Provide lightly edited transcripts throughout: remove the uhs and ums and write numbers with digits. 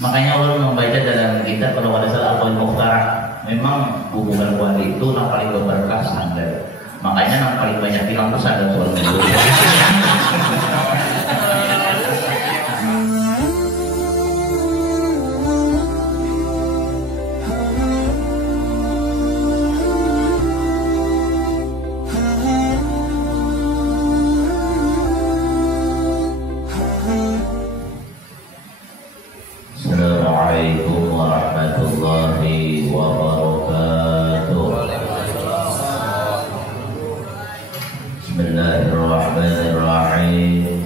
Makanya ulun membaca dalam kitab kalau ada salah Al-Qawaid Mukhtarah, memang hubungan keluarga itu yang paling berberkah sandal. Makanya yang paling banyak bilang itu sandal suami. Assalamualaikum warahmatullahi wabarakatuh. Bismillahirrahmanirrahim.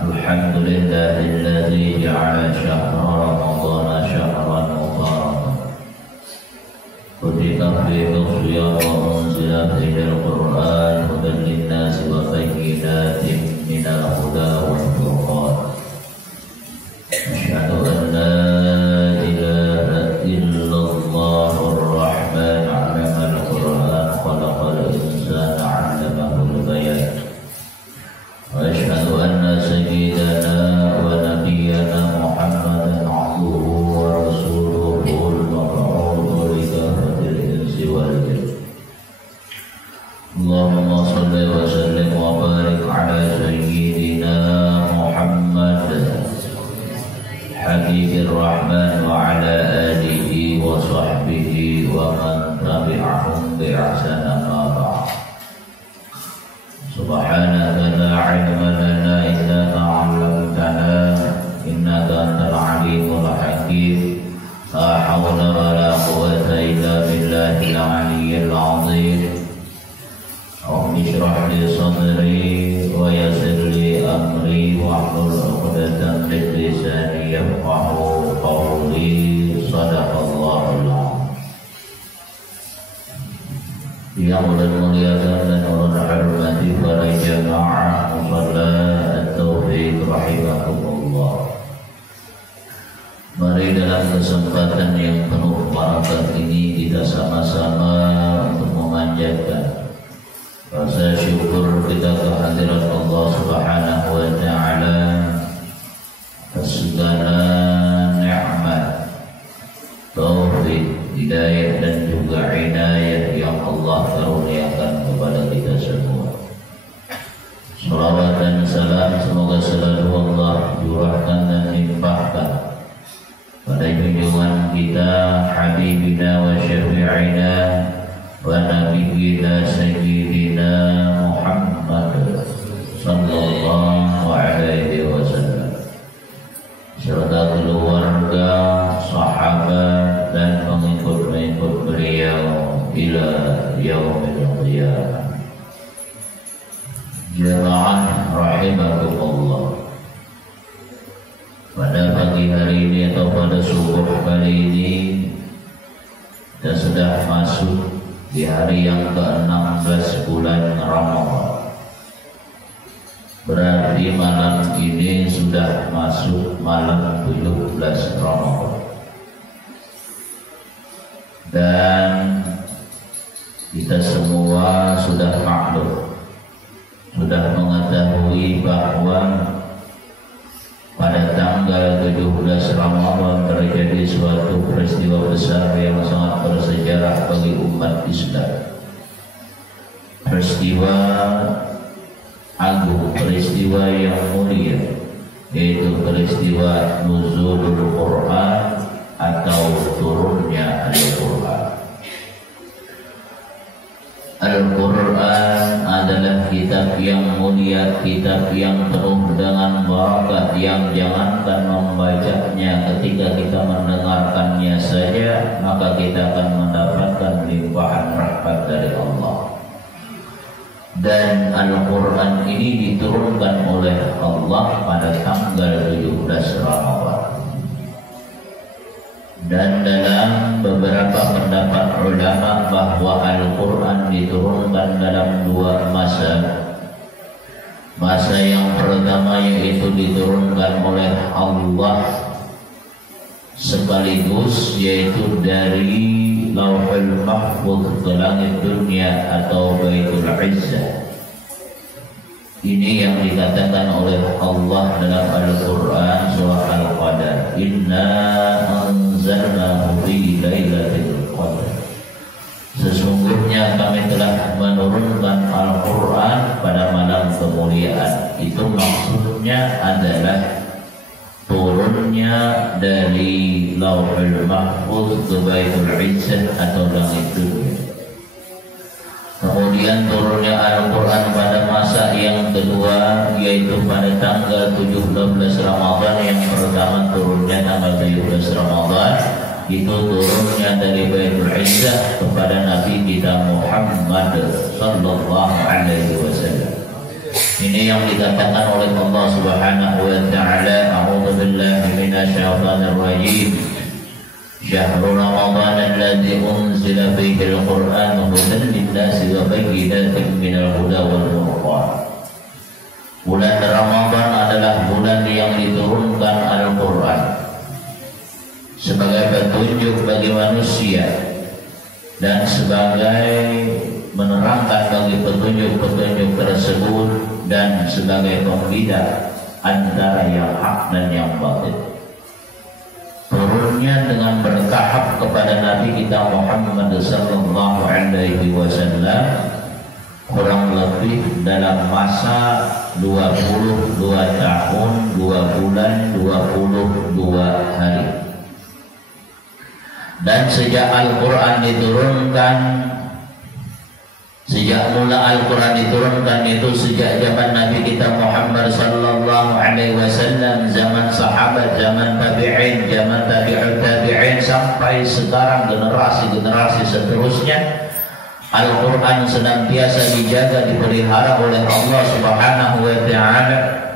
Alhamdulillahilladzi ja'ala syahra Ramadhana syahran mubarakan. Kutiba fihi as-siyam wa unzila fihi al-Qur'an hudan lin-nasi wa bayyinatin minal huda wal furqan. Asyhadu an la ilaha illallah ar-Rahman 'allamal Qur'an khalaqal insana 'allamahul bayan. Wa asyhadu anna sayyidana wa nabiyyana Muhammadan 'abduhu wa rasuluhu al-mab'uutsu li kafatil insi wal jinn. Allahumma shalli wa sallim wa barik 'ala sayyidina Muhammad Habibir Rahman wa ala alihi wa sahbihi wa man tabi'ahum bi ihsan amma ba'd. Subhanaka la 'ilma lana illa ma 'allamtana innaka antal 'alimul hakim. La hawla wa la quwwata illa billahil 'aliyyil 'azim. Rabbi shrah li sadri wa yassir li amri wahlul 'uqdatam min lisani yafqahu qawli. Shadaqallahul 'azim. Yang ulun muliakan dan ulun hormati para jamaah musalla at-tauhid rahimakumullah. Mari dalam kesempatan yang penuh barakat ini kita sama-sama untuk memanjatkan rasa syukur kita kehadirat Allah Subhanahu wa ta'ala atas segala nikmat, taufik, hidayah dan juga inayah yang Allah karuniakan kepada kita semua. Salawat dan salam semoga selalu Allah curahkan dan limpahkan pada junjungan kita Habibina wa syafi'ina wa nabiyyina sayyidina Muhammad sallallahu alaihi wasallam serta keluarga, sahabat dan pengikut-pengikut beliau ila yaumil qiyamah. Jamaah rahimakumullah. Pada pagi hari ini atau pada subuh kali ini kita sudah masuk di hari yang ke-16 bulan Ramadan. Berarti malam ini sudah masuk malam 17 Ramadan. Dan kita semua sudah maklum, sudah mengetahui bahwa pada tanggal 17 Ramadan terjadi suatu peristiwa besar yang sangat bersejarah bagi umat Islam. Peristiwa agung, peristiwa yang mulia, yaitu peristiwa nuzulul Quran atau turunnya Al-Quran. Al-Quran adalah kitab yang mulia, kitab yang penuh dengan barakat, yang jangankan membacanya, ketika kita mendengarkannya saja maka kita akan mendapatkan limpahan rahmat dari Allah. Dan Al-Quran ini diturunkan oleh Allah pada tanggal 17 Ramadan. Dan dalam beberapa pendapat ulama bahwa Al-Quran diturunkan dalam dua masa. Masa yang pertama yaitu diturunkan oleh Allah sekaligus, yaitu dari Lauhul Mahfuz ke langit dunia atau Baitul Izzah. Ini yang dikatakan oleh Allah dalam Al-Quran surah Al-Qamar inna anzalnahu fi lailatul qadar. Sesungguhnya kami telah menurunkan Al-Quran pada malam kemuliaan. Itu maksudnya adalah turunnya dari Lauhul Mahfuz ke Baitul Izzah atau langit dunia. Kemudian turunnya Al-Quran pada masa yang kedua, yaitu pada tanggal 17 Ramadan. Yang pertama turunnya tanggal 17 Ramadan, itu turunnya dari Baitul Izzah kepada Nabi kita Muhammad sallallahu alaihi wasallam. Ini yang dikatakan oleh Allah Subhanahu wa taala, a'udzu billahi minasyaitonir rajim. Syahrul Ramadan alladzi unzila fihi al-Qur'an hudan lin-nasi wa bayyinatin minal huda wal furqan. Bulan Ramadan adalah bulan yang diturunkan Al-Qur'an sebagai petunjuk bagi manusia dan sebagai menerangkan bagi petunjuk-petunjuk tersebut dan sebagai pembeda antara yang hak dan yang batil. Turunnya dengan bertahap kepada Nabi kita Muhammad sallallahu alaihi wasallam kurang lebih dalam masa 22 tahun 2 bulan 22 hari. Dan sejak Al-Quran diturunkan, sejak mula Al-Quran diturunkan itu sejak zaman Nabi kita Muhammad sallallahu alaihi wasallam, zaman sahabat, zaman tabi'in, zaman tabi'ut tabi'in, sampai sekarang generasi-generasi seterusnya, Al-Quran senantiasa dijaga, dipelihara oleh Allah Subhanahu wa ta'ala.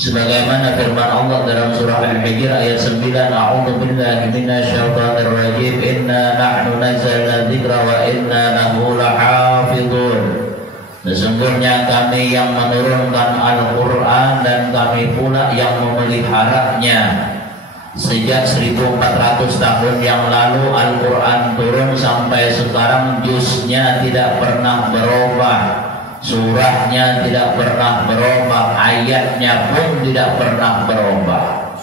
Sebagaimana firman Allah dalam surah Al-Hijr ayat 9, a'udzu billahi minasyaitonir rajim, inna nahnu nazzalna dzikra wa inna lahu lahafizun. Sesungguhnya kami yang menurunkan Al-Quran dan kami pula yang memeliharanya. Sejak 1400 tahun yang lalu Al-Quran turun sampai sekarang, juznya tidak pernah berubah, surahnya tidak pernah berubah, ayatnya pun tidak pernah berubah.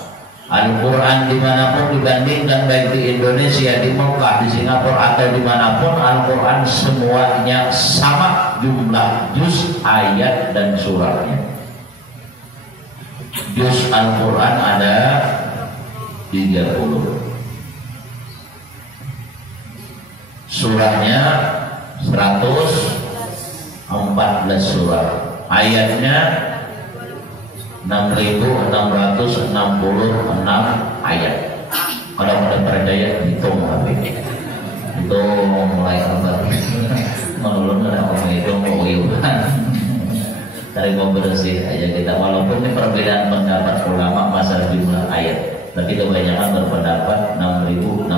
Al-Quran dimanapun dibandingkan, baik di Indonesia, di Mekah, di Singapura atau dimanapun, Al-Quran semuanya sama jumlah juz, ayat dan surahnya. Juz Al-Quran ada 30, surahnya 114 surah, ayatnya 6.666 ayat. Kalau pada percaya hitung habis. Itu mulai apa? Menurun ada orang itu mau iuran. Dari mau bersih aja kita. Walaupun ini perbedaan pendapat ulama masalah jumlah ayat, tapi kebanyakan berpendapat 6.666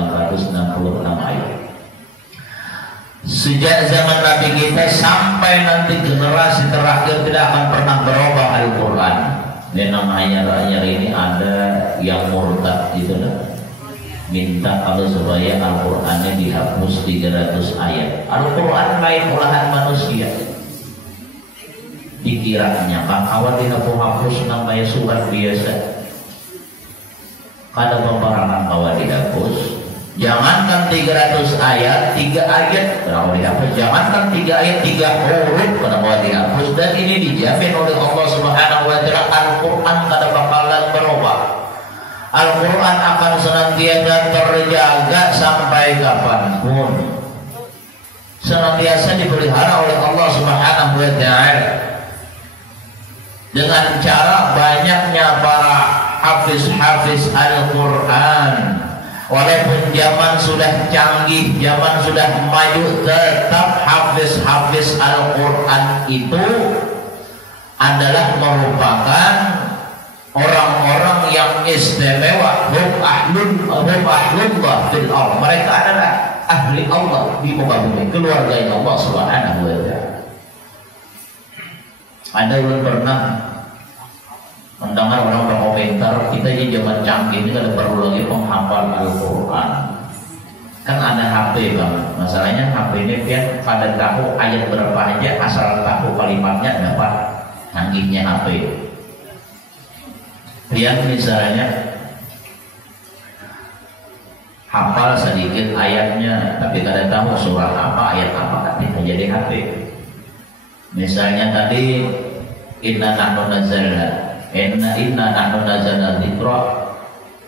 ayat. Sejak zaman Nabi kita sampai nanti generasi terakhir tidak akan pernah berubah Al-Quran. Memang ayat-ayat ini ada yang murtad itu lah, minta kalau supaya Al-Qurannya dihapus 300 ayat. Al-Quran lain olahan manusia. Dikiranya awal dihapus namanya surat biasa. Kada peperangan kawan dihapus. Jangankan 300 ayat, 3 ayat kenapa dihapus? Jangankan 3 ayat, 3 huruf kenapa dihapus? Dan ini dijamin oleh Allah Subhanahu wa ta'ala, Al-Quran kada bakalan berubah. Al-Quran akan senantiasa terjaga sampai kapanpun, senantiasa dipelihara oleh Allah Subhanahu wa ta'ala. Dengan cara banyaknya para hafiz-hafiz Al-Quran, walaupun zaman sudah canggih, zaman sudah maju, tetap hafiz-hafiz Al-Quran itu adalah merupakan orang-orang yang istimewa. Hum ahlullah fil ardh. Mereka adalah ahli Allah di muka bumi, keluarga Allah Subhanahu wa ta'ala. Anda belum pernah mendengar orang berkomentar, kita di zaman canggih ini kada perlu lagi penghafal Al-Quran. Kan ada HP bang, masalahnya HP ini dia pada tahu ayat berapa aja, asal tahu kalimatnya dapat. Canggihnya HP. Yang misalnya hafal sedikit ayatnya, tapi kada tahu surah apa, ayat apa, ketika jadi HP. Misalnya tadi inna nahnu nazzalna, inna nahnu nazzalna dzikra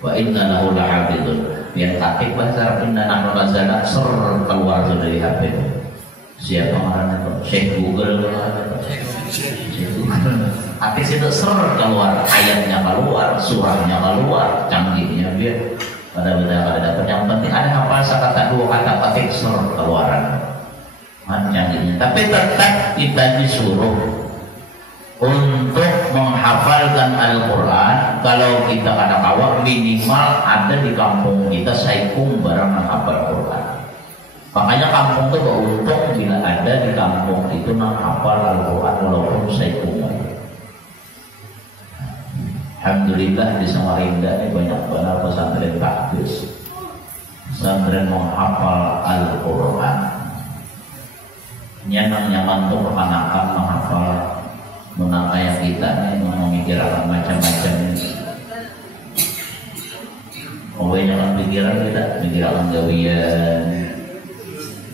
wa inna lahu lahafizun. Yang ketik bahasa inna nahnu nazzalna ser keluar dari HP. Siapa marahnya tuh? Syekh Google Syekh Google. Ketik situ ser keluar, ayatnya keluar, surahnya keluar, canggihnya biar pada benda dapat. Yang penting ada hafal kata dua kata ketik ser keluaran canggihnya. Tapi tetap kita disuruh untuk menghafalkan Al-Quran. Kalau kita kada kawa, minimal ada di kampung kita saikum barang menghafal Al-Quran. Makanya kampung itu beruntung bila ada di kampung itu menghafal Al-Quran walaupun saikum. Alhamdulillah di Samarinda ini banyak banget pesantren tahfiz, pesantren menghafal Al-Quran. Nyaman tuh kepanakan menghafal. Menang kayak kita nih memikirkan macam-macam ini. Jangan pikiran kita, mikirkan gawian,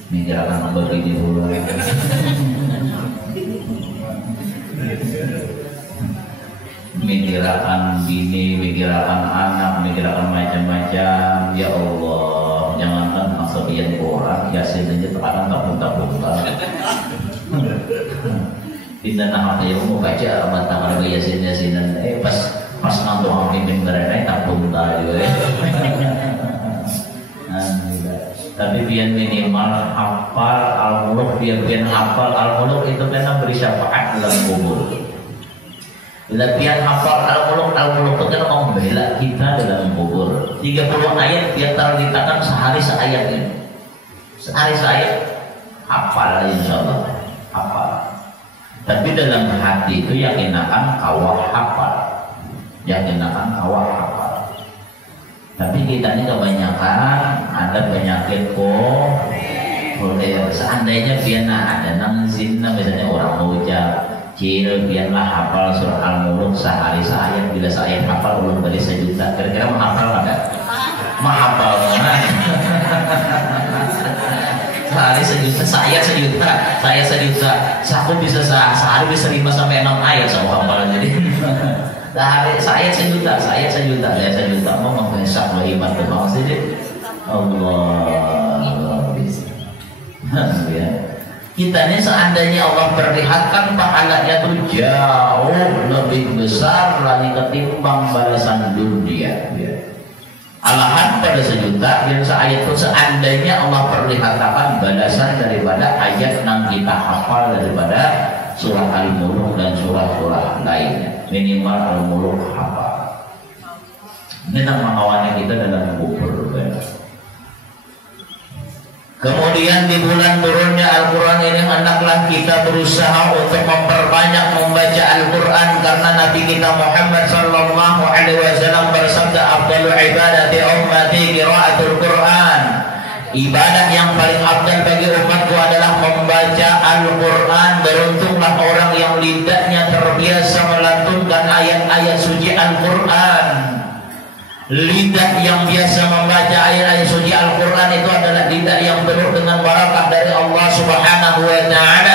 mikirkan begini dulu. Mikirkan bini, mikirkan anak, mikirkan macam-macam. Ya Allah, jangankan masuk yang orang, yasin aja terkadang tak. Inna nama kayak mau baca mata kalau yasinan pas ngantuk orang pimpin berenai tak punta juga. Tapi biar minimal hafal Al-Muluk, biar hafal Al-Muluk itu kan beri syafaat dalam kubur. Bila biar hafal Al-Muluk itu kan membela kita dalam kubur. 30 ayat biar terlitakan sehari seayat ini. Sehari seayat hafal insyaallah, hafal. Tapi dalam hati itu yakinakan kawah hafal, yakinakan kawah hafal. Tapi kita ini kebanyakan ada penyakit seandainya biarlah ada nangzina, misalnya orang ucap cil biarlah hafal surah Al-Muluk sehari seayat, bila seayat hafal belum beri sejuta. Kira-kira menghafal ada? Menghafal mana? Sehari sejuta, saya sejuta, aku bisa sehari bisa 5 sampai 6 ayat sama hafal. Jadi sehari saya sejuta mau menghesak iman ke bawah sini. Allah ya. Kita ini seandainya Allah perlihatkan pahalanya itu jauh lebih besar lagi ketimbang balasan dunia ya. Alahan pada sejuta yang seayat itu seandainya Allah perlihatkan balasan daripada ayat yang kita hafal daripada surah Al-Muluk dan surah-surah lainnya. Minimal Al-Muluk hafal. Ini mengawani kita dalam kubur. Kemudian di bulan turunnya Al-Quran ini hendaklah kita berusaha untuk memperbanyak membaca Al-Quran, karena Nabi kita Muhammad sallallahu alaihi wasallam bersabda, afdalul ibadati ummati qiraatul Quran. Ibadah yang paling afdal bagi umatku adalah membaca Al-Quran. Beruntunglah orang yang lidahnya terbiasa melantunkan ayat-ayat suci Al-Quran. Lidah yang biasa membaca ayat-ayat suci Al-Quran itu adalah lidah yang penuh dengan barakah dari Allah Subhanahu wa ta'ala.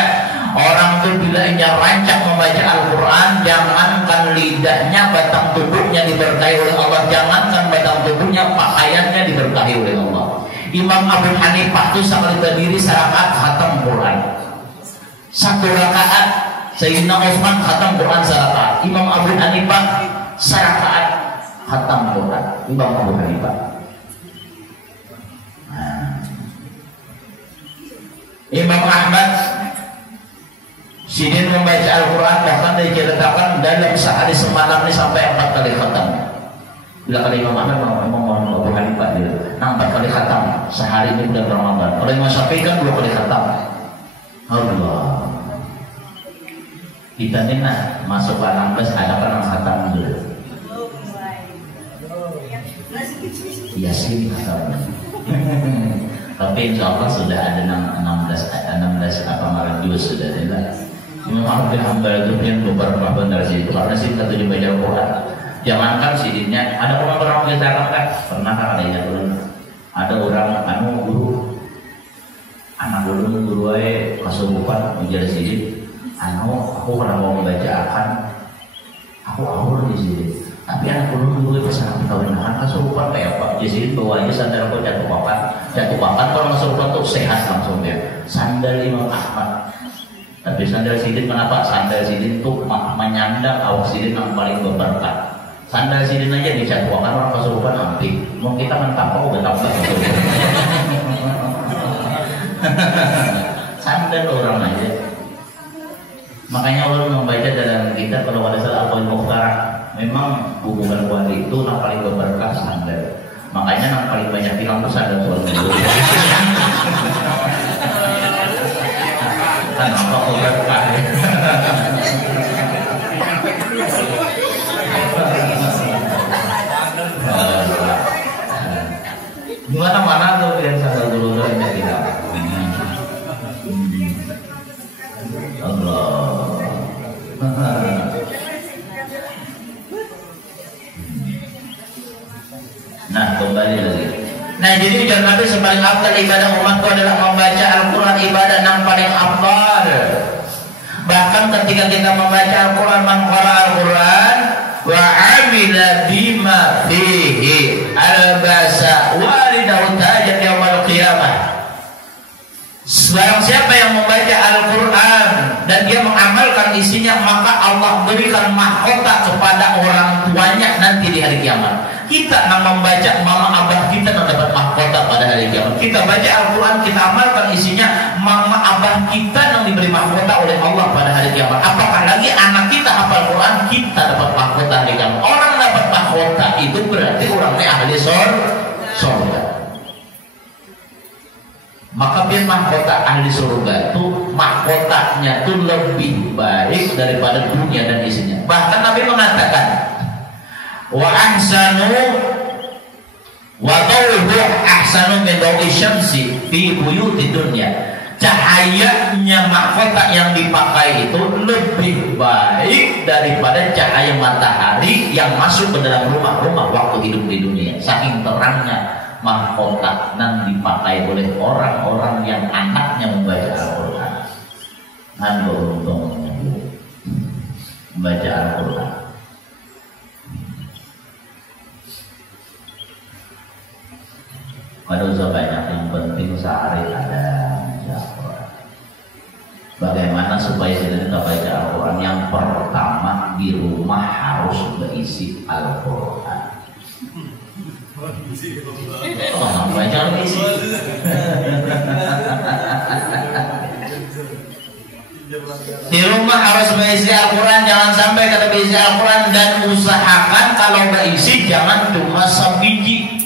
Orang itu bila ia rancang membaca Al-Quran, jangankan lidahnya, batang tubuhnya diberkahi oleh Allah. Jangankan batang tubuhnya, pakaiannya diberkahi oleh Allah. Imam Abu Hanifah itu sekali berdiri serakaat khatam Quran. 1 rakaat Sayyidina Utsman khatam Quran serakaat. Imam Abu Hanifah serakaat khatam Quran. Imam Abu Hanifah. Imam Ahmad sidin membaca Al-Quran, bahkan diceritakan dalam sehari semalam ini sampai 4 kali khatam. Bila kali Imam Ahmad memang Abu Hanifah dia 4 kali khatam sehari ini bulan Ramadan. Kalau Imam Syafi'i kan 2 kali khatam. Allah. Kita ini masuk ke 16 ada kan khatam dulu. Yasin khatam. Tapi insya Allah sudah ada 16 apa malam juz sudah ada. Imam Ahmad bin Hanbal itu yang beberapa benar sih, karena sih kita tujuh baca Al-Quran. Jangankan sidinnya, ada orang kita kan pernah kan adanya turun. Ada orang guru, anak guru kesurupan menjadi sidin. Aku pernah mau membacakan, aku awal di sini. Tapi anak guru pesan perkawinan kesurupan kayak Pak Jadi bawa aja sandal kok jatuh papan kalau kesurupan tuh sehat langsung dia. Sandal Imam Ahmad. Tapi sandal sidin kenapa? Sandal sidin tuh menyandang awak sidin yang paling berberkah. Sandal sidin aja dijatuhkan orang kesurupan nanti. Mau kita mentapau betapa kesurupan. Sandal orang aja. Makanya Allah membaca dalam kita kalau ada salah apa yang memang hubungan keluarga itu yang paling berberkah sandal. Makanya yang paling banyak bilang tuh sandal suami itu. Kan apa berberkah? Gimana tuh yang sandal dulu ini tidak. Allah. Nah kembali lagi. Nah jadi ujar Nabi sepaling afdal ibadah umatku adalah membaca Al-Quran, ibadah yang paling afdal. Bahkan ketika kita membaca Al-Quran, man qara'a Al-Quran wa 'amila bima fihi albasa walidahu tajat yaumil qiyamah. Barang siapa yang membaca Al-Quran dan dia mengamalkan isinya, maka Allah berikan mahkota kepada orang tuanya nanti di hari kiamat. Kita yang membaca, mama abah kita yang dapat mahkota pada hari kiamat. Kita baca Al-Quran, kita amalkan isinya, mama abah kita yang diberi mahkota oleh Allah pada hari kiamat. Apakah lagi anak kita hafal Quran, kita dapat mahkota hari kiamat. Orang dapat mahkota itu berarti orangnya ahli surga. Maka biar mahkota ahli surga itu mahkotanya itu lebih baik daripada dunia dan isinya. Bahkan Nabi mengatakan, wa ahsanu wa dawuhu ahsanu min dawi syamsi fi buyuti dunya. Cahayanya mahkota yang dipakai itu lebih baik daripada cahaya matahari yang masuk ke dalam rumah-rumah waktu hidup di dunia. Saking terangnya mahkota yang dipakai oleh orang-orang yang anaknya membaca Al-Quran. Nan beruntungnya membaca Al-Quran. Ada usaha banyak, yang penting sehari ada Al-Quran. Bagaimana supaya kita baca Al-Quran? Yang pertama, di rumah harus berisi Al-Quran. Baca isi. Di rumah harus berisi Al-Quran, jangan sampai kata berisi Al-Quran, dan usahakan kalau berisi jangan cuma sebiji.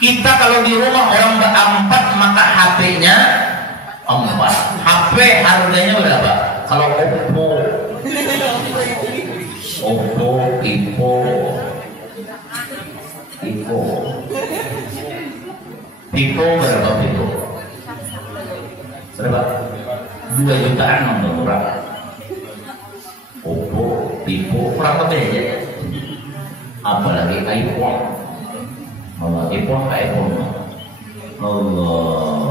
Kita kalau di rumah orang berempat, maka HP-nya 4. HP harganya berapa? Kalau Oppo, Vivo berapa Vivo? Berapa? 2 jutaan nggak murah. Oppo, Vivo kurang lebih aja. Apalagi iPhone. iPhone. Allah.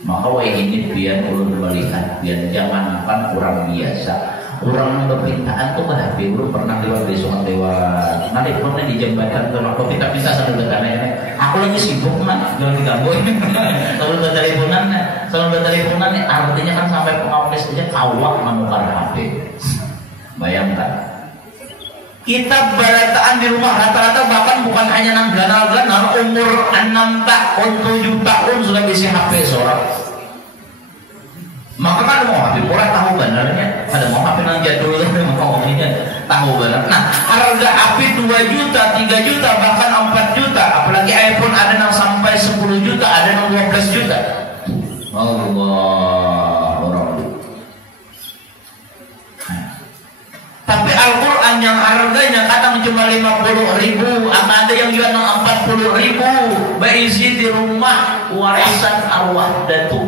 Maka ini biar ulun melihat, biar jangankan kurang biasa. Orang berpintaan tuh kan HP belum pernah lewat di sungai lewat. Nanti pernah di jembatan tuh aku kita bisa sambil bertanya. Aku lagi sibuk mah, jangan diganggu. Kalau berteleponan, artinya kan sampai pengawas aja kawak menukar HP. Bayangkan. Kita berataan di rumah rata-rata bahkan bukan hanya nang ganal-ganal, umur 6 tahun, 7 tahun sudah bisa HP seorang. Maka kan mau HP orang tahu benernya, ada mau HP yang jadul, mau ini tahu bener. Nah, harga HP 2 juta, 3 juta, bahkan 4 juta, apalagi iPhone ada yang sampai 10 juta, ada yang 12 juta. Allah, orang. Tapi Al-Quran yang harganya kadang cuma 50.000, ada yang juga 40.000, berisi di rumah warisan arwah datuk.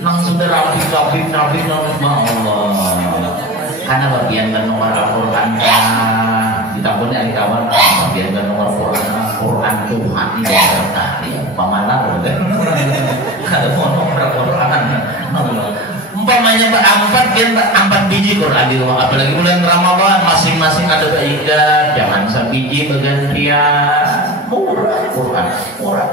Nang sudah rapi, Allah. karena bagian kan nomor Al-Quran ditakuni hari kawan bagian kan nomor Al-Quran Tuhan ini tertarik pamalar kalau mau nomor Al-Quran umpamanya empat biji Quran di rumah, apalagi bulan Ramadan masing-masing ada kaidah, jangan sebiji bergantian, murah Quran, murah.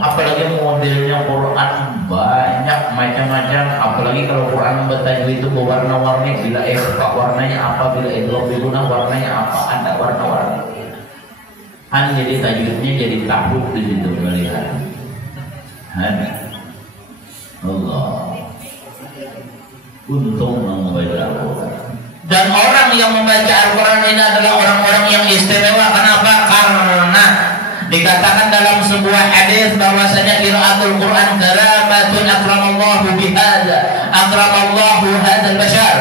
Apalagi modelnya Quran banyak macam-macam, apalagi kalau Quran bertajwid itu berwarna-warni, bila ikhfa warnanya apa, bila idgham biguna warnanya apa, ada warna-warni. Kan jadi tajwidnya jadi takut di situ melihat. Allah untung membaca Al-Quran. Dan orang yang membaca Al-Quran ini adalah orang-orang yang istimewa. Kenapa? Karena dikatakan dalam sebuah hadis bahwasanya qiraatul Quran karamatun akramallahu bihadza akramallahu hadzal bashar.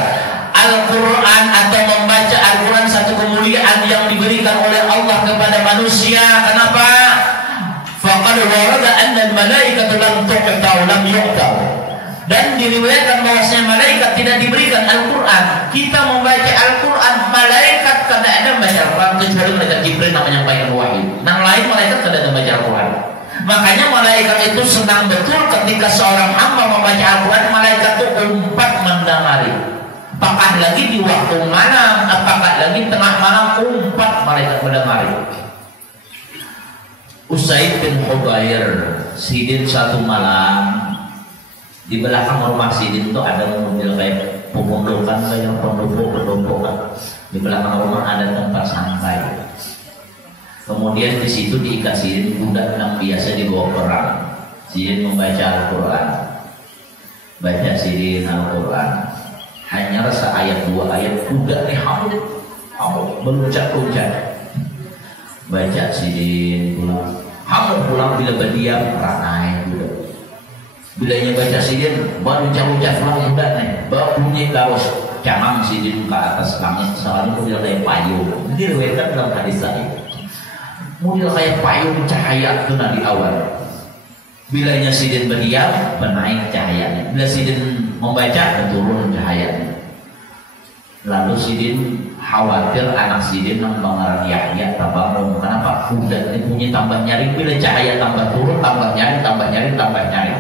Al-Quran atau membaca Al-Quran satu kemuliaan yang diberikan oleh Allah kepada manusia. Kenapa? Faqad warada anna al-malaikata lam tu'ta lam yu'ta. Dan diriwayatkan bahwasanya malaikat tidak diberikan Al-Quran. Kita membaca Al-Quran, malaikat tidak ada membaca Al-Quran kecuali malaikat Jibril namanya menyampaikan wahyu. Yang lain malaikat tidak ada membaca Al-Quran. Makanya malaikat itu senang betul ketika seorang hamba membaca Al-Quran, malaikat itu umpat mendengari. Apakah lagi di waktu malam, apakah lagi tengah malam, umpat malaikat mendengari. Usaid bin Hubair, Sidin satu malam di belakang rumah Sidin itu ada mobil kayak pemondokan, kayak pendopo-pendompokan. Di belakang rumah ada tempat santai. Kemudian di situ diikat Sidin kuda yang biasa dibawa perang. Sidin membaca Al-Quran, baca Sidin Al-Quran. Hanya rasa ayat dua ayat kuda nih hamil meluncak-luncak. Baca Sidin pulang, pulang bila berdiam ranai kuda. Bilanya baca Sidin baru ucap-ucap pulang kuda nih, baru bunyi terus canang Sidin ke atas langit. Soalnya model kayak payung. Ini riwayatkan dalam hadis tadi. Model kayak payung cahaya itu di awal. Bilanya Sidin berdiam, menaik cahayanya. Bila Sidin membaca, turun cahayanya. Lalu Sidin khawatir anak Sidin yang bangaran Yahya tabangun. Kenapa? Kuda ini punya tambah nyari. Bila cahaya tambah turun, tambah nyari, tambah nyari, tambah nyari.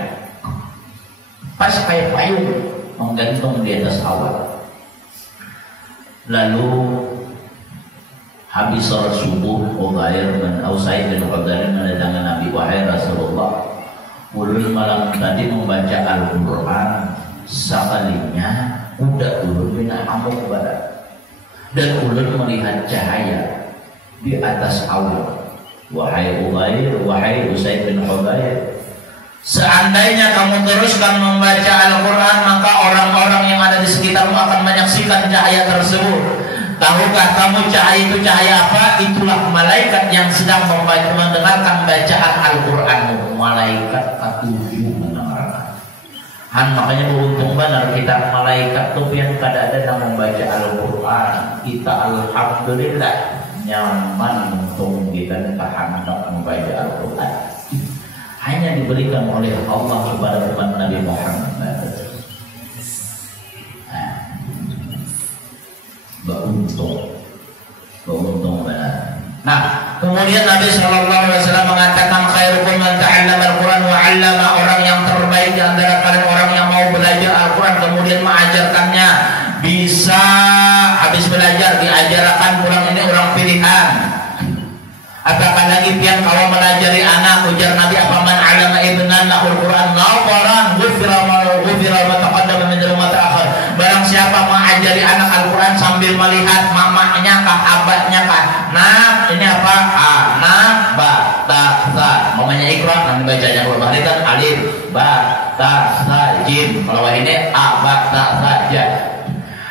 Pas kayak payung menggantung di atas awan. Lalu habis sholat subuh, Ubair bin Usaid bin Hudair mendatangi Nabi, wahai Rasulullah, ulun malam tadi membaca Al-Quran, sekalinya kuda ulun bina amuk barat, dan ulun melihat cahaya di atas awan. Wahai Ubair, wahai Usaid bin Hudair, seandainya kamu teruskan membaca Al-Quran, maka orang-orang yang ada di sekitarmu akan menyaksikan cahaya tersebut. Tahukah kamu cahaya itu cahaya apa? Itulah malaikat yang sedang mendengarkan bacaan Al-Quranmu. Malaikat ketujuh mendengarkan. Makanya beruntung benar kita malaikat tuh yang kadang-kadang membaca Al-Quran. Kita alhamdulillah nyaman untuk kita hendak membaca Al-Quran. Hanya diberikan oleh Allah kepada umat Nabi Muhammad. Beruntung benar. Nah, kemudian Nabi SAW mengatakan khairukum man ta'allama Al-Quran wa 'allama. Orang yang terbaik di antara kalian orang yang mau belajar Al-Quran kemudian mengajarkannya. Bisa habis belajar diajarkan pulang, ini orang pilihan. Apakah lagi pian kalau melajari anak, ujar Nabi, apa man 'allama ibnan lahul Quran nawaran ghufira ma taqaddama min ma ta'akhir. Barang siapa mengajari anak Al-Quran sambil melihat mamanya kah, abahnya kah. Nah, ini apa? A, na, ba, ta, sa. Mamanya Iqra, nanti bacanya kalau balikan alif, ba, ta, sa, jim. Kalau ini a, ba, ta, sa, ja.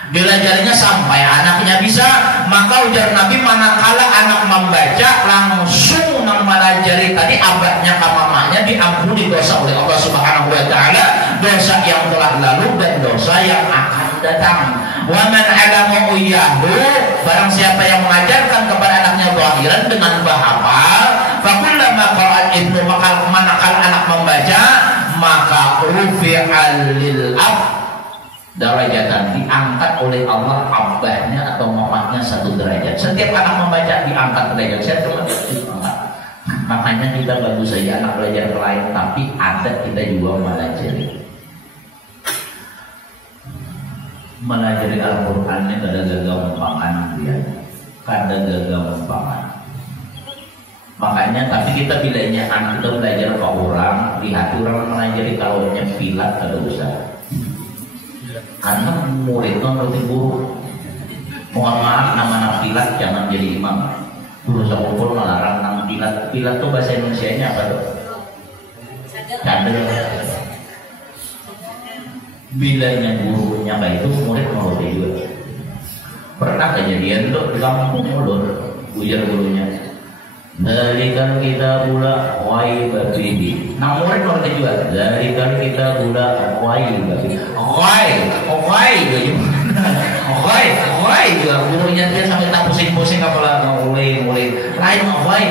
Dilajarinya sampai anaknya bisa. Maka ujar Nabi, manakala anak membaca langsung mempelajari tadi abahnya ke mamanya, diampuni dosa oleh Allah Subhanahu wa taala, dosa yang telah lalu dan dosa yang akan datang. Wa man 'allama iyyahu, barang siapa yang mengajarkan kepada anaknya zahiran dengan bahafal, fa kullama qara'a ibnu, maka manakala anak membaca, maka rufi'al lil ab, Darajatan, diangkat oleh Allah abahnya atau mamahnya 1 derajat. Setiap anak membaca diangkat derajat. Saya cuma diangkat. Makanya kita bagus saja anak belajar ke lain, tapi ada kita juga melajari Al-Qur'annya kada gagampangan dia. Kada gagampangan. Makanya tapi kita bilanya anak kita belajar ke orang, lihat orang melajari kalau pilat kada usah. Karena muridnya ngerti guru. Mohon maaf, nama pilat jangan jadi imam. Guru sekupul melarang nama pilat. Pilat tuh bahasa Indonesianya apa tuh? Cadel. Bilanya gurunya kayak itu, murid mau juga. Pernah kejadian tuh di kampung ulur, ujar gurunya. Dari kan kita pula wai babi. Nah murid ngerti juga. Dari kan kita pula wai babi. Wai juga gurunya dia sampai tak pusing-pusing kepala mulai lain wai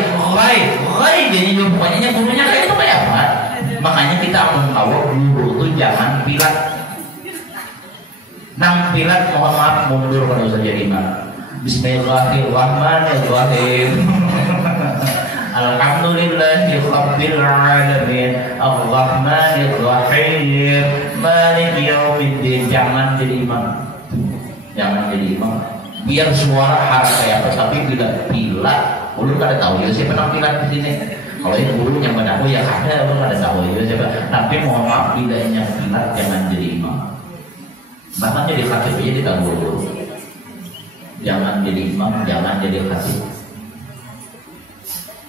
dia juga pokoknya gurunya kayak itu kayak apa? Makanya kita mengawal guru itu jangan pilat. Nang pilat mohon maaf mundur kalau usah jadi imam. Bismillahirrahmanirrahim. Alhamdulillahi rabbil alamin. Arrahmanirrahim. Maliki yaumiddin. Jangan jadi imam. Jangan jadi imam. Biar suara harus kayak apa, tapi bila pilat, ulun kada tahu ya siapa nang pilat di sini. Kalau itu guru yang pada ya ada, ulun kada tahu ya siapa. Tapi mohon maaf bila yang pilat jangan jadi imam. Bahkan jadi khatib aja ditanggung dulu. Jangan jadi imam, jangan jadi khatib.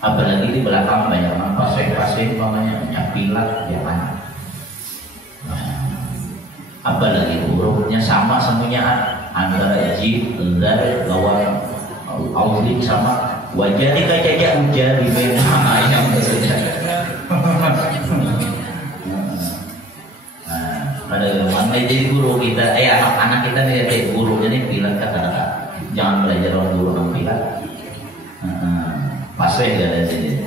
Apalagi di belakang banyak orang pasien namanya pilat, jangan. Apalagi hurufnya sama semuanya antara jim, zal, lawan, auzim sama wajah dikaca ujar di mana yang berbeda. Pada mana jadi guru kita, anak-anak kita nih guru jadi pilat kata-kata. Jangan belajar orang guru orang pilat. Pasrah gak ada sini.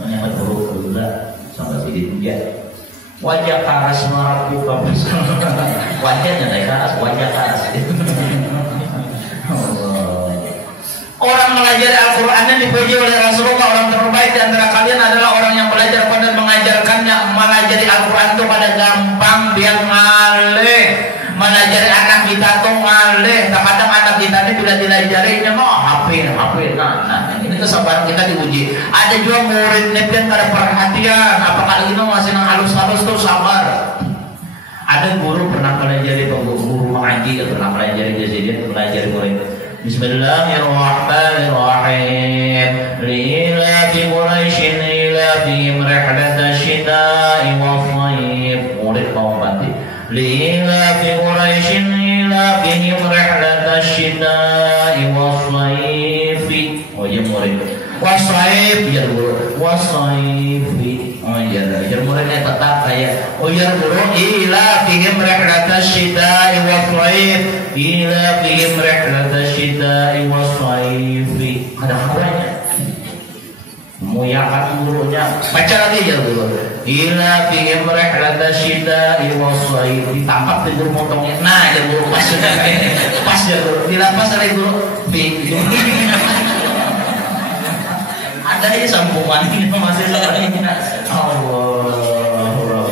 Menyebut huruf dula sampai sini juga. Wajah karas marapu kabus. Wajahnya naik karas, wajah karas. Orang belajar Al-Qur'annya dipuji oleh Rasulullah. Orang terbaik di antara kalian adalah orang yang belajar dan mengajarkannya. Melajari Al-Qur'an itu pada gampang, dia ngalih. Melajari anak kita tuh ngalih. Kadang anak kita ini bila dilajarinya hafid. Nah, ini kesabaran kita diuji. Ada juga murid yang ada perhatian. Apakah ini masih halus-halus tuh sabar. Ada guru pernah melajari guru mengaji, pernah melajari dia melajari murid. Bismillahirrahmanirrahim. Lilafi Quraisyin ilafihim rihlatash shita'i wash-shayf. Murid mau mati. Lilafi Quraisyin ilafihim rihlatash shita'i wash-shayf. Oh ya murid. Wash-shayf ya guru. Wash-shayf. Oh iya, jadi muridnya tetap kayak oh ya guru ilafihim rihlatash shita'i wash-shayf. Ilafihim rihlatash shita'i wash-shayf. Ada hawanya. Muyakan gurunya. Baca lagi ya guru. Ilafihim rihlatash shita'i wash-shayf. Ditangkap di guru motongnya. Nah, ya guru pas sudah kayak pas ya guru. Dilapas oleh guru. Ada aja sambungan ini masih soalnya. Allah.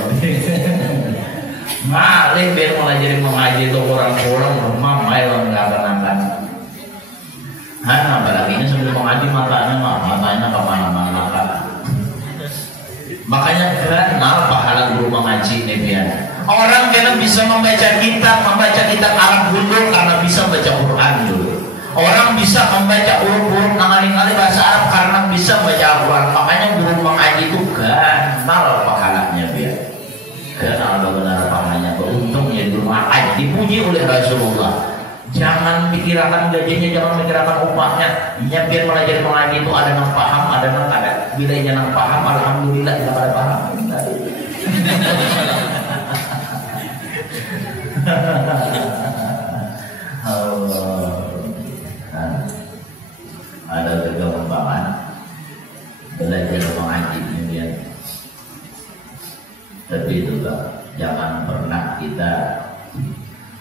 Ngalih biar melajari mengaji itu orang-orang rumah main nggak akan. Apalagi ini sebelum mengaji matanya kemana-mana kan. Makanya kenal pahala guru mengaji nih biar orang kena bisa membaca kitab Arab dulu karena bisa baca Quran dulu. Orang bisa membaca huruf-huruf nangali-ngali bahasa Arab karena bisa baca Al-Quran. Makanya guru mengaji itu kenal pahalanya biar kenal benar pahalanya. Beruntung ya guru mengaji dipuji oleh Rasulullah. Jangan pikirkan gajinya, jangan pikirkan upahnya. Biar belajar mengaji itu ada yang paham, ada yang ada. Bila yang paham, alhamdulillah tidak ada paham. Allah. Ada juga pembahasan belajar mengaji kemudian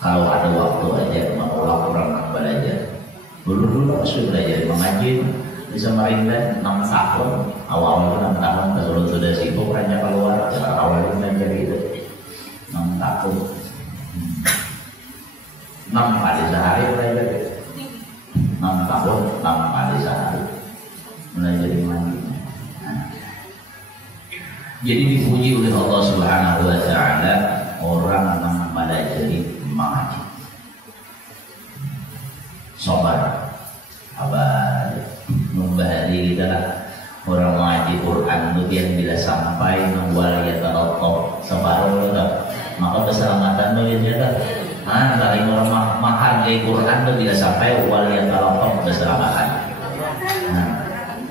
Kalau ada waktu aja menolak orang belajar. Dulu sudah belajar mengaji di Samarinda 6 tahun. Awal itu 6 tahun kalau sudah sibuk hanya keluar. Awal itu belajar itu 6 tahun. 6 kali sehari belajar. 6 tahun 6 kali sehari belajar mengaji. Jadi dipuji oleh Allah Subhanahu wa taala orang yang mempelajari mengaji. Sabar, sabar, membahari kita lah orang mengaji Quran itu yang bila sampai membuat ya terotop separuh itu, maka keselamatan itu ya kan. Dari orang menghargai Quran itu bila sampai wal ya terotop keselamatan.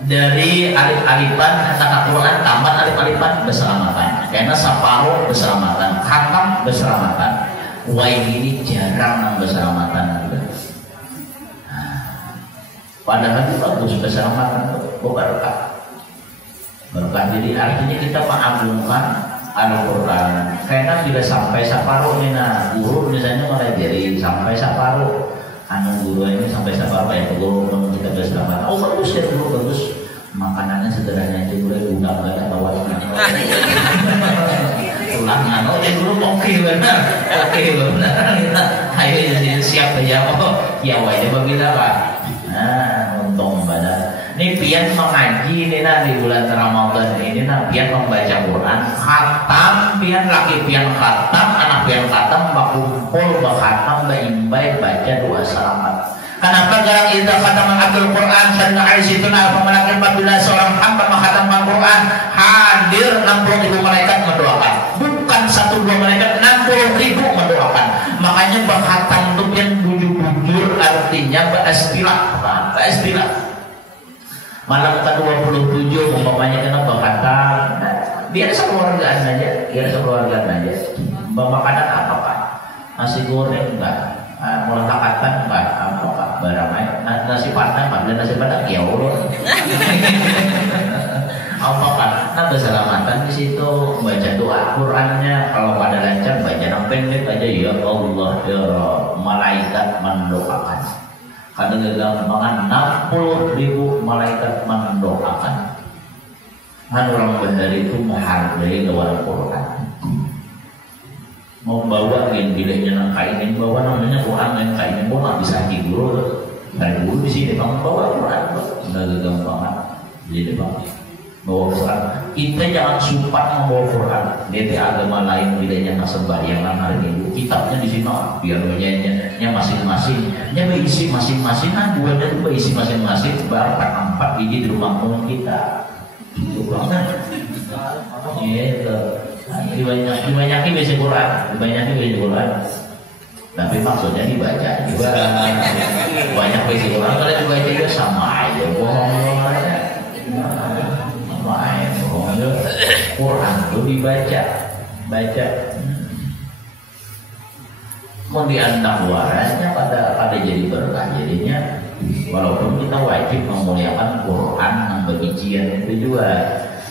Dari alif-alifan kata Quran tambah alif-alifan keselamatan. Karena separuh keselamatan, khatam keselamatan. Wah ini jarang yang keselamatan juga. Padahal itu bagus keselamatan itu berkah. Berkah jadi artinya kita mengagungkan Al-Quran. Karena bila sampai separuh ini, nah guru misalnya mulai jadi sampai separuh. Guru ini sampai separuh ya guru kita keselamatan. Oh bagus ya guru bagus. Makanannya sederhana aja mulai undang gak ada tawar. Tulangan, oh ya guru oke benar. Ayo jadi siap aja kok. Ya wajib berbeda pak. Nah, untung badan. Ini pian mengaji ini di bulan Ramadan ini pian membaca Quran, khatam pian laki pian khatam, anak pian khatam, bakumpul bakhatam, baimbai baca doa selamat. Kenapa jarang kita khatam Al Quran? Karena Aisyituna apabila apabila seorang hamba menghatamkan Quran hadir 60.000 malaikat mendoakan. Bukan 1-2 malaikat, 60.000 mendoakan. Makanya bakhatam itu yang bujur-bujur artinya beristilah. Malam ke-27 umpamanya kena bakhatam. Biar sekeluargaan aja. Makanan apa pak? Nasi goreng enggak? Melengkapkan enggak? Apa barang nasi padang, nasi padang ya Allah. Apakah? Nah keselamatan di situ baca doa Qurannya kalau pada lancar baca pendek aja ya Allah ya malaikat mendoakan. Karena gampang 60.000 malaikat mendoakan. Orang bahari itu menghargai lawan Quran. Membawa biliknya nang kainin bawa namanya Quran yang kainin bawa nggak bisa guru dari dulu di sini bang bawa Quran nggak gampang jadi bang bawa Quran kita jangan sumpah membawa Quran dia agama lain biliknya nggak sembahyang hari minggu kitabnya di sini biar nya masing-masing nya berisi masing-masing buahnya itu berisi masing-masing baru 4 biji di rumah teman kita itu banget gitu. Dibanyakin baca Quran, tapi maksudnya dibaca juga. Banyak baca Quran, kalau dibaca juga sama aja, bohong aja. Quran itu dibaca. Mau diandang waranya pada jadi berkah jadinya. Walaupun kita wajib memuliakan Quran yang begijian itu juga.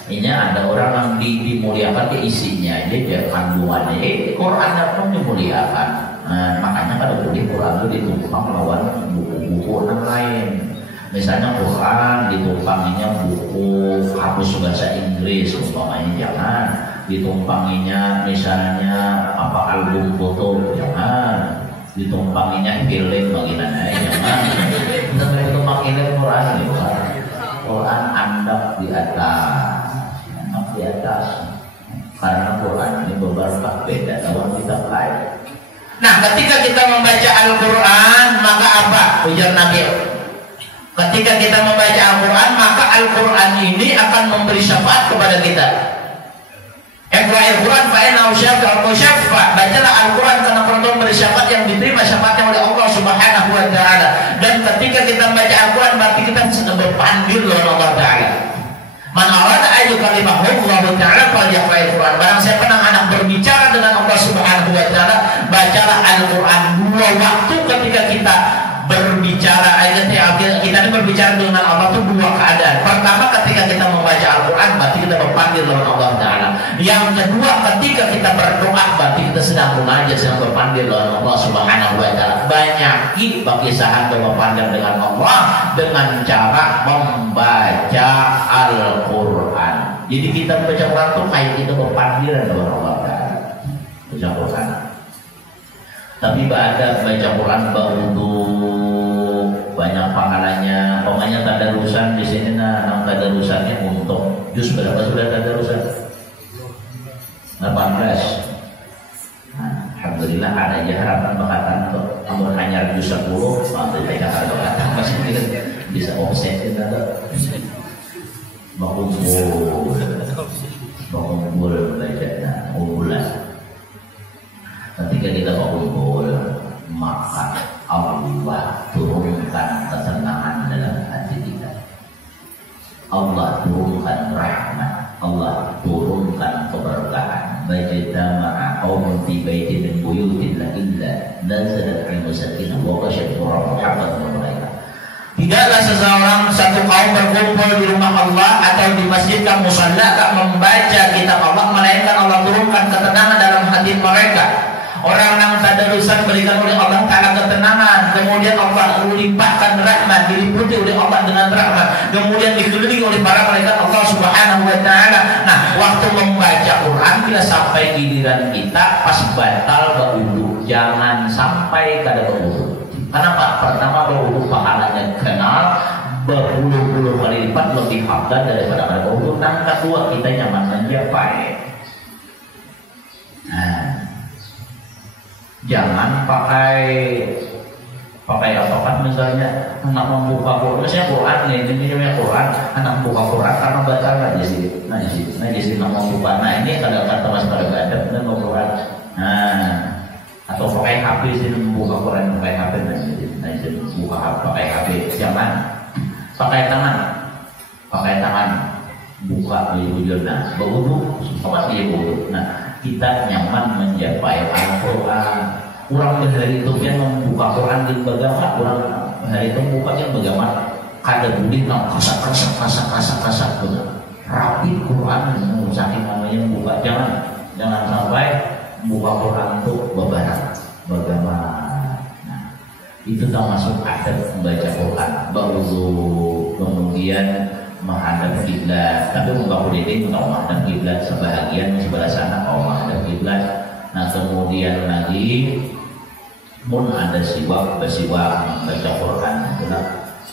Ini ada orang yang dimuliakan ke isinya aja dia kandungannya Qurannya pun dimuliakan. Nah, makanya kalau boleh Quran itu ditumpang lawan buku-buku yang lain. Misalnya Quran ditumpanginya buku hapus bahasa Inggris umpamanya jangan, ditumpanginya misalnya apa album foto jangan, ditumpanginya film bagaimana jangan. Untuk ditumpangin Quran Quran andap di atas karena Quran ini beberapa beda dengan kitab lain. Nah, ketika kita membaca Al-Quran maka apa? Ujar Nabi. Ketika kita membaca Al-Quran maka Al-Quran ini akan memberi syafaat kepada kita. Al-Quran bacalah Al-Quran karena Quran memberi syafaat yang diterima syafaatnya oleh Allah Subhanahu wa taala. Dan ketika kita membaca Al-Quran berarti kita sedang berpandil oleh Allah taala. Man arada ayu kalimah Allah taala falyaqra'il Quran. Barang siapa yang anak berbicara dengan Allah Subhanahu wa taala, bacalah Al-Quran 2 waktu ketika kita berbicara kita berbicara dengan Allah itu dua keadaan. Pertama, ketika kita membaca Al-Quran, berarti kita berpanggil dengan Allah Ta'ala. Yang kedua, ketika kita berdoa, berarti kita sedang munajat, sedang berpanggil dengan Allah Subhanahu wa Ta'ala. Banyak bagi sahabat berpanggil dengan Allah dengan cara membaca Al-Quran. Jadi kita membaca Al-Quran itu kayak kita berpanggil dengan Allah Ta'ala. Baca Quran. Tapi ada baca Quran baru banyak pahalanya. Pokoknya tadarusan di sini nah tadarusannya untuk juz berapa sudah tadarusan? 18. Nah, alhamdulillah ada aja harapan bakatan untuk ambil hanya juz 10. Alhamdulillah kalau bakatan masih bisa offset kita tuh. Bakumpul bacanya bulan. Ketika kita bakumpul, maka Allah turunkan ketenangan dalam hati kita. Allah turunkan rahmat, Allah turunkan keberkahan. Bajtama'a qaumun fi baitin min buyutillah illa nazalat 'alaihim sakinah wa ghashiyatuhum rahmah. Tidaklah seseorang satu kaum berkumpul di rumah Allah atau di masjid dan musalla membaca kitab Allah, melainkan Allah turunkan ketenangan dalam hati mereka. Orang yang tadarusan berikan oleh Allah Ta'ala ketenangan, kemudian Allah limpahkan rahmat, diliputi oleh Allah dengan rahmat, kemudian dikelilingi oleh para malaikat Allah Subhanahu wa Ta'ala. Nah, waktu membaca Quran bila sampai giliran kita pas batal berwudu, jangan sampai kada berwudu. Kenapa? Pertama, berwudu pahalanya kenal berpuluh-puluh kali lipat lebih afdal daripada kada berwudu. Yang kedua, kita nyaman menjapai. Nah, jangan pakai apa kan misalnya anak membuka Quran, misalnya Quran nih, ini namanya Quran, anak membuka Quran karena baca aja sih, nah di sini nak membuka, nah ini kadang-kadang masih pada gadap dan mau Quran, nah atau pakai HP sih membuka Quran pakai HP, nah di buka pakai HP, jangan pakai tangan, buka di bujurna, berwudu, apa sih berwudu, nah kita nyaman menjapai Al-Quran. Orang hari itu yang membuka Quran di bagaimana, orang hari itu membuka yang bagaimana, kada boleh nak kasak rapi Quran, saking namanya membuka, jangan sampai membuka Quran itu bagaimana. Nah, itu termasuk adab membaca Quran. Baru kemudian menghadap kiblat, tapi muka ini kalau menghadap kiblat sebahagian sebelah sana kalau menghadap kiblat. Nah kemudian lagi pun ada siwak membaca Quran.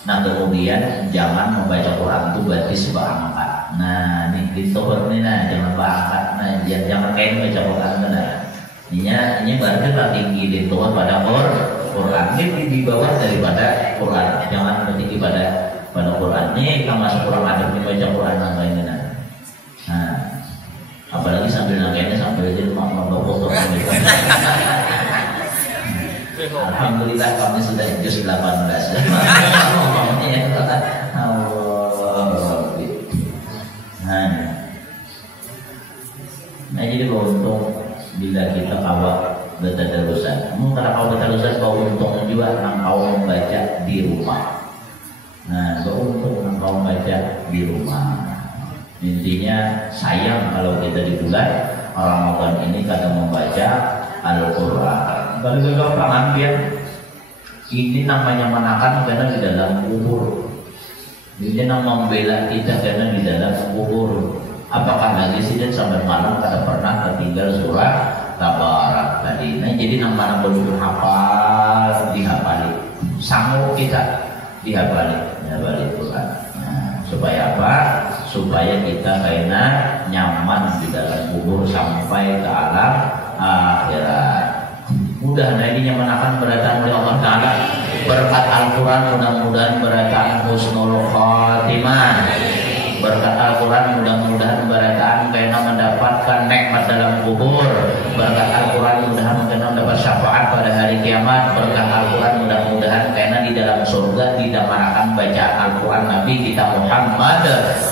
Nah kemudian jangan membaca Quran itu berarti sebuah angkat. Nah nih di tower ini nah jangan angkat. Nah jangan kayak membaca Quran nah. Ini berarti tak tinggi di tower pada Quran. Ini di bawah daripada Quran. Jangan tinggi pada Quran ini kita masuk Quran adab membaca Quran namanya. Nah, apalagi sambil nangkainya sambil jadi mau foto. Alhamdulillah kami sudah juz 18. Nah jadi beruntung bila kita awak bertadarusan. Kalau kau bertadarusan beruntung juga kau membaca di rumah. Nah, beruntung engkau baca di rumah. Intinya sayang kalau kita di bulan Ramadan ini kadang membaca Al-Quran. Kalau gampang dia, ini namanya menakan karena di dalam kubur. Ini namanya membela kita karena di dalam kubur. Apakah lagi sih dan sampai malam kada pernah tertinggal surah Tabarak tadi. Nah, jadi namanya belum hafal, dihafali. Sanggup kita dihafali Quran. Nah, supaya apa? Supaya kita kena nyaman di dalam kubur sampai ke alam akhirat. Mudah ini nyaman berdatang oleh Allah Ta'ala berkat Al-Quran, mudah-mudahan berdatang husnul khatimah. Berkat Al-Quran mudah-mudahan berdatang kena mendapatkan nikmat dalam kubur. Berkat Al-Quran mudah-mudahan kena mendapat syafaat pada hari kiamat. Berkat Al-Quran mudah-mudahan kena di dalam surga didamarakan bacaan Al-Quran Nabi kita Muhammad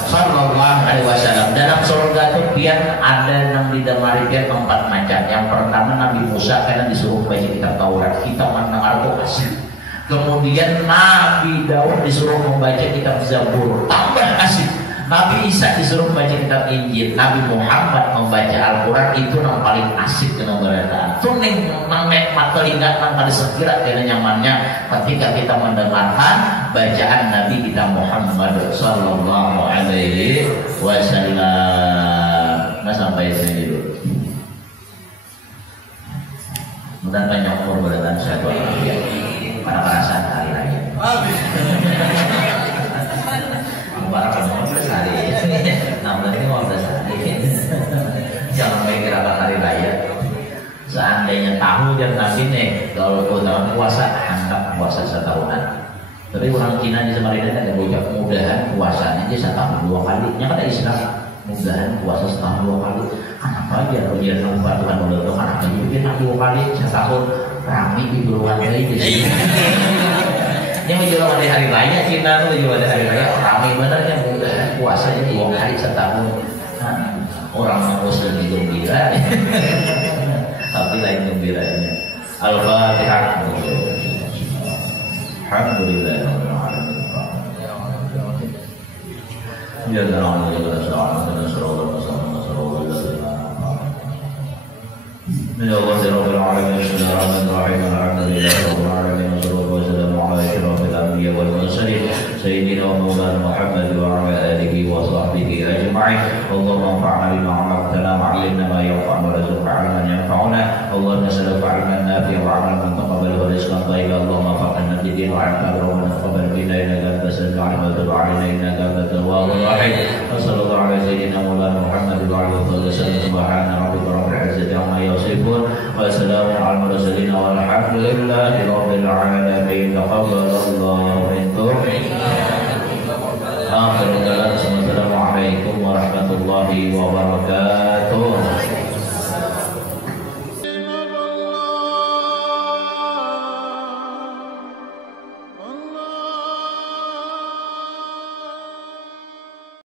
Sallallahu Alaihi Wasallam. Dalam surga itu biar ada yang didamari dia tempat macam. Yang pertama Nabi Musa karena disuruh baca kitab Taurat, kita mendengar itu asik. Kemudian Nabi Daud disuruh membaca kitab Zabur, tambah asik. Nabi Isa disuruh membaca kitab Injil, Nabi Muhammad membaca Al-Quran. Itu yang paling asik dengan berita. Itu nang nikmat telinga, nang kali sekira kena nyamannya ketika kita mendengarkan bacaan Nabi kita Muhammad Sallallahu Alaihi Wasallam. Nah sampai sini dulu. Mudah banyak umur berdan saya para perasaan hari raya. Para penumpang hari, 16 ini 15 hari. Jangan mikir apa hari raya. Seandainya tahu dan nanti nih kalau tahun puasa, anggap puasa setahunan. Tapi orang Cina di Samarinda ada bocah mudahan puasanya aja setahun 2 kali. Yang ada Islam mudahan puasa setahun 2 kali. Kenapa aja kalau dia lupa Tuhan melontok anaknya dia 2 kali setahun rame di beruang dari di sini. Yang menjual di hari raya Cina tuh menjual di hari raya ramai benar yang puasanya 2 kali setahun. Orang Muslim itu gembira, tapi lain gembiranya. Al-Fatihah. Alhamdulillah. Ya Allah, ya سيدنا ومولانا محمد وعلى آله وصحبه أجمعين. اللهم انفعنا بما علمتنا وعلمنا ما ينفعنا وارزقنا علما ينفعنا. اللهم نسألك علما نافعا وعملا متقبلا ورزقا طيبا. اللهم فقهنا في الدين وعلمنا ربنا تقبل منا إنك أنت السميع العليم وتب علينا إنك أنت التواب الرحيم. وصلى الله على سيدنا مولانا محمد وعلى آله وسلم. سبحان ربك رب العزة عما يصفون وسلام على المرسلين والحمد لله رب العالمين. تقبل الله منكم. Assalamualaikum warahmatullahi wabarakatuh.